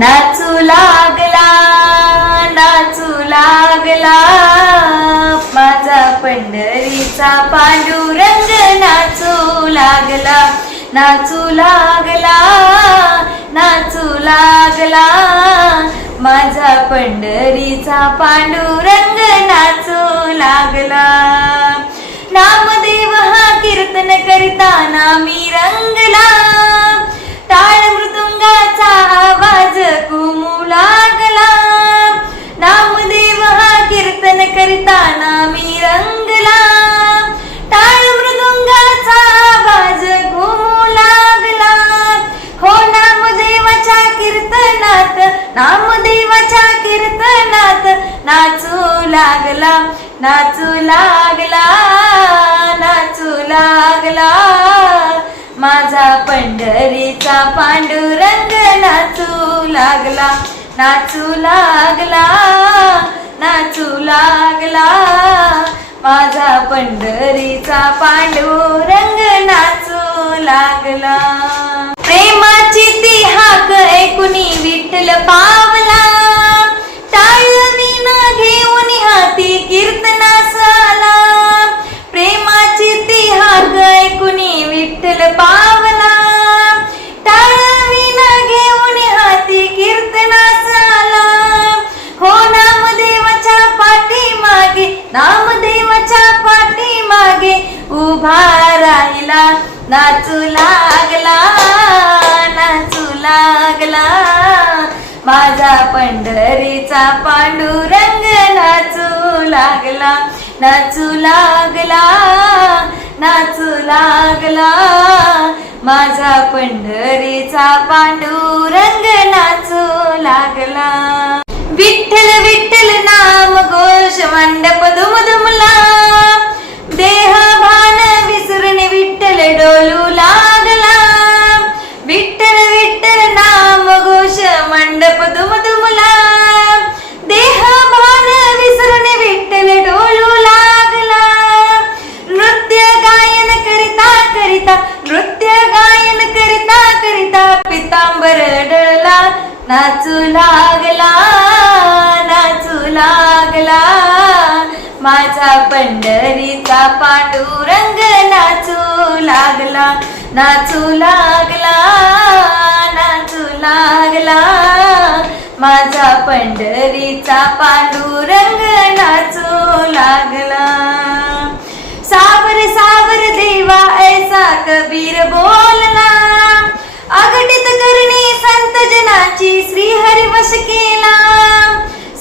नाचू लागला, नाचू लागला, माझा पंढरीचा पांडुरंग नाचू लागला, नाचू लागला, नाचू लागला, माझा पंढरीचा पांडुरंग नाचू लागला. नामदेव हा कीर्तन करताना मी रंगला, टाळ मृदुंगाचा आवाज घुमू लागला. नामदेव हा कीर्तन करताना मी रंगला, टाळ मृदुंगाचा आवाज घुमू लागला. हो नामदेवाच्या कीर्तनात, नामदेवाच्या कीर्तनात नाचू लागला, नाचू लागला, नाचू लागला, माझा पंढरीचा पांडुरंग नाचू लागला, नाचू लागला, नाचू लागला, माझा पंढरीचा पांडुरंग नाचू लागला. प्रेमाची ती हाक ऐकुनी विठ्ठल पावला, टाळ वीणा घेऊन हाती कीर्तनास आला. प्रेमाची ती हाक ऐकुनी विठ्ठल पावला, टाळ वीणा घेऊन हाती कीर्तनास आला. हो नामदेवाच्या पाठीमागे, नामदेवाच्या पाठीमागे उभा राहिला, नाचू लागला, नाचू लागला, माझा पंढरीचा पांडुरंग नाचू लागला, नाचू लागला, नाचू लागला, माझा पंढरीचा पांडुरंग नाचू लागला. विठ्ठल विठ्ठल नाम घोष मंडप दुमदुमला, देह भान विसरून विठ्ठल डोलू लागला. विठ्ठल विठ्ठल नाम घोष मंडप दुमदुमला, देह भान विसरून विठ्ठल डोलू लागला. नृत्य गायन करिता करिता, नृत्य गायन करिता करिता पितांबर डळला, नाचू लागला, नाचू लागला, माझा पंढरीचा पांडुरंग नाचू लागला, नाचू लागला, नाचू लागला, माझा पंढरीचा पांडुरंग नाचू लागला. सावर सावर देवा ऐसा कबीर बोलला, अघटित करणे संत जनाची श्री हरी वश केला.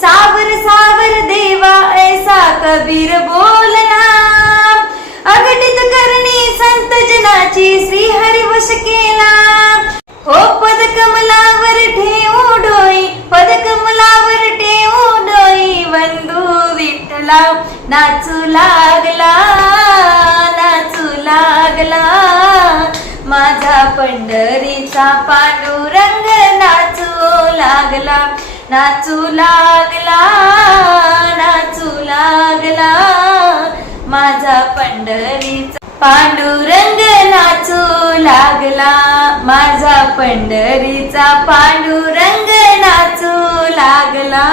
सावर सावर देवा ऐसा कबीर बोलला, अघटित करणे संत जनाची श्री हरी वश केला. हो पद कमलावर ठेवू डोई, पद कमलावर ठेवू डोई, वंदू विठ्ठला नाचू लागला, नाचू लागला, माझा पंढरीचा पांडुरंग नाचू लागला, नाचू लागला, नाचू लागला, माझा पंढरीचा पांडुरंग नाचू लागला, माझा पंढरीचा पांडुरंग नाचू लागला.